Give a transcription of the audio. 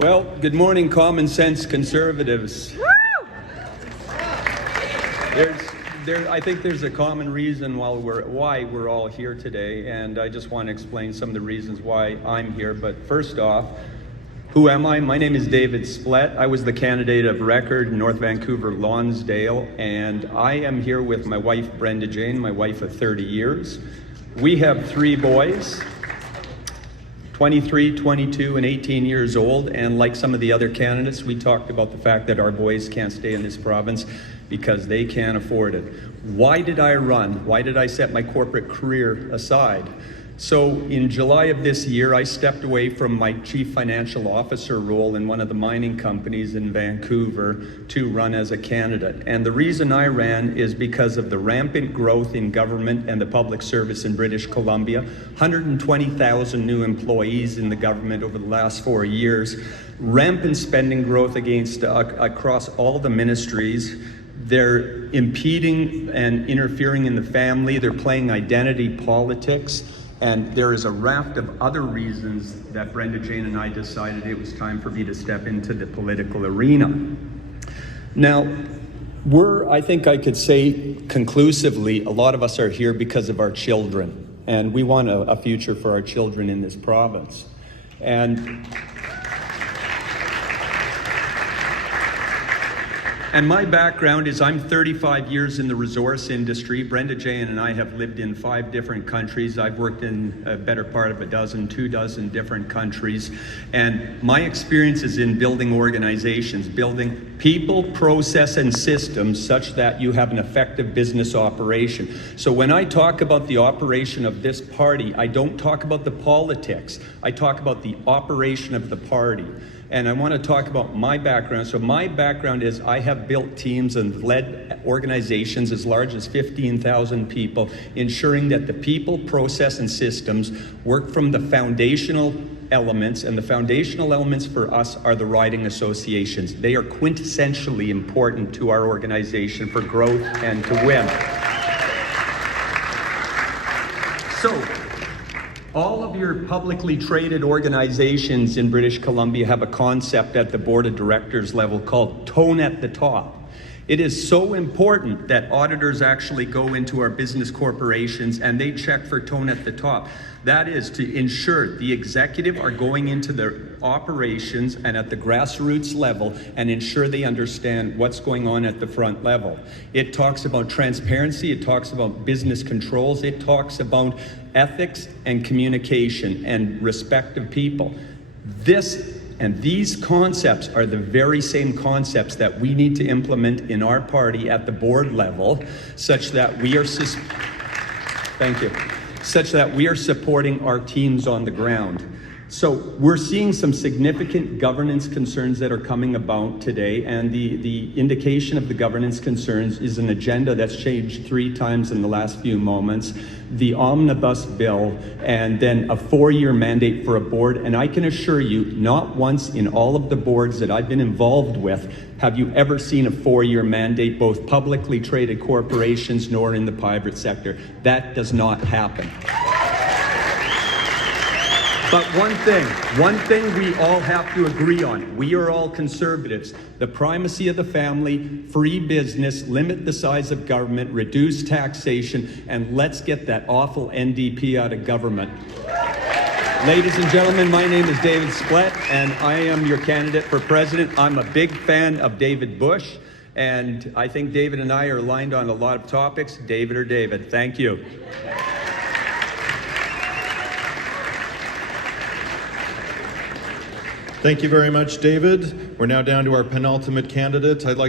Well, good morning, common sense conservatives. I think there's a common reason why we're all here today, and I just want to explain some of the reasons why I'm here. But first off, who am I? My name is David Splett. I was the candidate of record in North Vancouver, Lonsdale, and I am here with my wife, Brenda Jane, my wife of 30 years. We have 3 boys. 23, 22, and 18 years old, and like some of the other candidates, we talked about the fact that our boys can't stay in this province because they can't afford it. Why did I run? Why did I set my corporate career aside? So in July of this year, I stepped away from my chief financial officer role in one of the mining companies in Vancouver to run as a candidate. And the reason I ran is because of the rampant growth in government and the public service in British Columbia. 120,000 new employees in the government over the last 4 years. Rampant spending growth across all the ministries. They're impeding and interfering in the family. They're playing identity politics. And there is a raft of other reasons that Brenda Jane and I decided it was time for me to step into the political arena. Now, I think I could say conclusively, a lot of us are here because of our children. And we want a future for our children in this province. And my background is I'm 35 years in the resource industry. Brenda Jane and I have lived in 5 different countries. I've worked in a better part of 2 dozen different countries. And my experience is in building organizations, building people, process, and systems such that you have an effective business operation. So when I talk about the operation of this party, I don't talk about the politics. I talk about the operation of the party. And I want to talk about my background. So my background is I have built teams and led organizations as large as 15,000 people, ensuring that the people, process, and systems work from the foundational elements. And the foundational elements for us are the riding associations. They are quintessentially important to our organization for growth and to win. So, all of your publicly traded organizations in British Columbia have a concept at the board of directors level called tone at the top. It is so important that auditors actually go into our business corporations and they check for tone at the top. That is to ensure the executive are going into their operations and at the grassroots level and ensure they understand what's going on at the front level. It talks about transparency, it talks about business controls, it talks about ethics and communication and respect of people. These concepts are the very same concepts that we need to implement in our party at the board level, such that we are supporting our teams on the ground. So we're seeing some significant governance concerns that are coming about today, and the indication of the governance concerns is an agenda that's changed 3 times in the last few moments, the omnibus bill, and then a 4-year mandate for a board. And I can assure you, not once in all of the boards that I've been involved with have you ever seen a 4-year mandate, both publicly traded corporations nor in the private sector. That does not happen. But one thing we all have to agree on, we are all conservatives. The primacy of the family, free business, limit the size of government, reduce taxation, and let's get that awful NDP out of government. Ladies and gentlemen, my name is David Splett, and I am your candidate for president. I'm a big fan of David Bush, and I think David and I are aligned on a lot of topics. David or David, thank you. Thank you very much, David. We're now down to our penultimate candidate. I'd like to